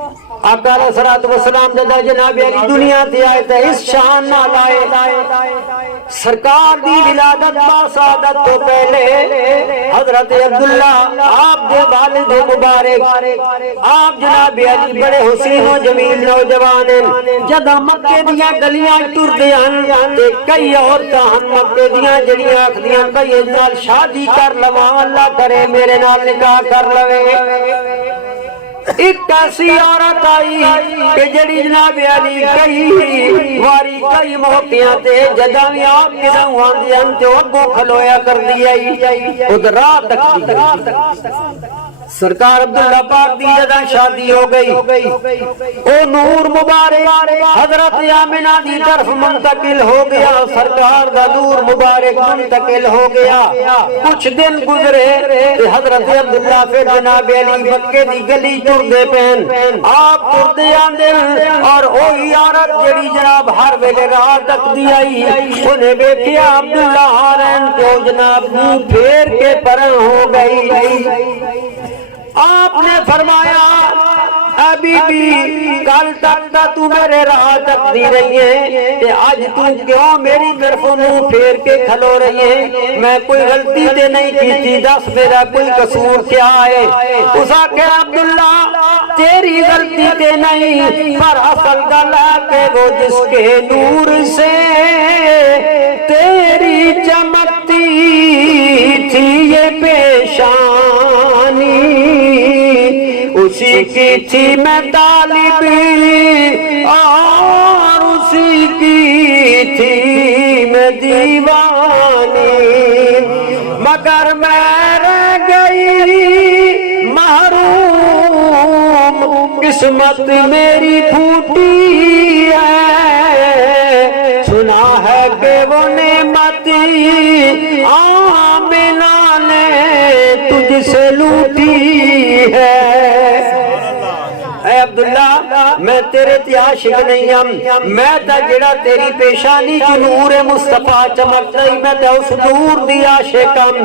آقا علیہ الصلوۃ والسلام جدا جناب علی دنیا تے آئے تے اس شان نال آئے سرکار دی ولادت با سعادت تو پہلے حضرت عبداللہ آپ دے والد مبارک آپ جناب علی بڑے حسین و جمیل نوجوان ہیں جدا مکے دیاں گلیاں ٹردے ہن تے کئی عورتاں ہن مکے دیاں جڑیاں آکھدیاں کئی نال شادی کر لواں اللہ کرے میرے نال نکاح کر لوے ایک ایسی عورت آئی کہ جڑی جناب علی کئی واری کئی موقعوں تے جداں وی آپ کداں آندے ہن تے اگوں کھلویا کر دی آئی ادھر رات تک دی سرکار عبداللہ پاک دی جداں شادی ہو گئی او نور مبارک حضرت آمنہ دی طرف منتقل ہو گیا سرکار دا نور مبارک منتقل ہو گیا کچھ دن گزرے حضرت عبداللہ پھر جناب علی مکے دی گلی ٹردے پین آپ ٹردے آندے اور اوہی عورت جڑی جناب ہر ویلے رات تک دی آئی انہیں ویکھیا عبداللہ آ رہن تو جناب منہ پھیر کے پرن ہو گئی آپ نے فرمایا اے بی بی کل تک تو میرے راہ تک دی رہی ہے کہ آج تو کیوں میری طرف منہ پھیر کے کھلو رہی ہے میں کوئی غلطی تے نہیں کی تھی دس میرا کوئی قصور کیا ہے اسا کہ عبداللہ تیری غلطی تے نہیں پر اصل گل ہے کہ وہ جس کے نور سے تیری چمکتی تھی یہ پیشانی اسی کی تھی میں طالب اور اسی کی تھی میں دیوانی مگر میں رہ گئی محروم قسمت میری پھوٹی ہے سنا ہے کہ وہ نعمت آمنہ نے تجھ سے لوٹی ہے اے عبداللہ میں تیرے تے عاشق نہیں ہم میں تا جڑا تیری پیشانی جو نور مصطفیٰ چمکتا ہی میں تے اس نور دی عاشق ہم